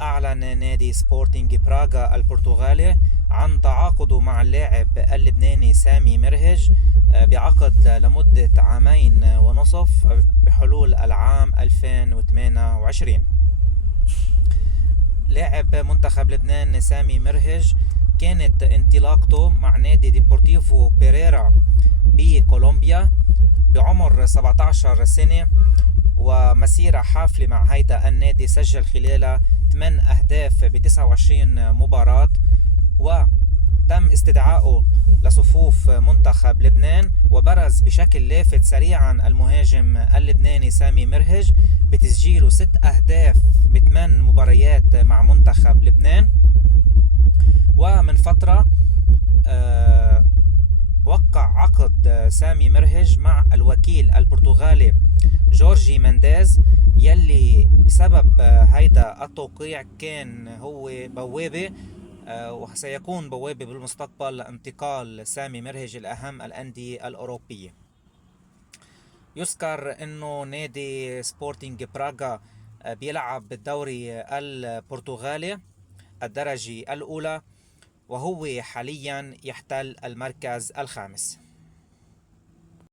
أعلن نادي سبورتينج براغا البرتغالي عن تعاقده مع اللاعب اللبناني سامي مرهج بعقد لمدة عامين ونصف بحلول العام 2028. لاعب منتخب لبنان سامي مرهج كانت انطلاقته مع نادي ديبورتيفو بيريرا بكولومبيا بعمر 17 سنة، ومسيرة حافلة مع هيدا النادي. سجل خلالها 8 أهداف ب 29 مباراة، وتم استدعائه لصفوف منتخب لبنان، وبرز بشكل لافت سريعا المهاجم اللبناني سامي مرهج بتسجيله 6 أهداف ب8 مباريات مع منتخب لبنان. ومن فترة وقع عقد سامي مرهج مع الوكيل البرتغالي جورجي مينديز، يلي بسبب هيدا التوقيع كان هو بوابة وسيكون بوابة بالمستقبل لانتقال سامي مرهج لأهم الأندية الأوروبية. يذكر أنه نادي سبورتينج براغا بيلعب بالدوري البرتغالي الدرجة الأولى، وهو حاليا يحتل المركز الخامس.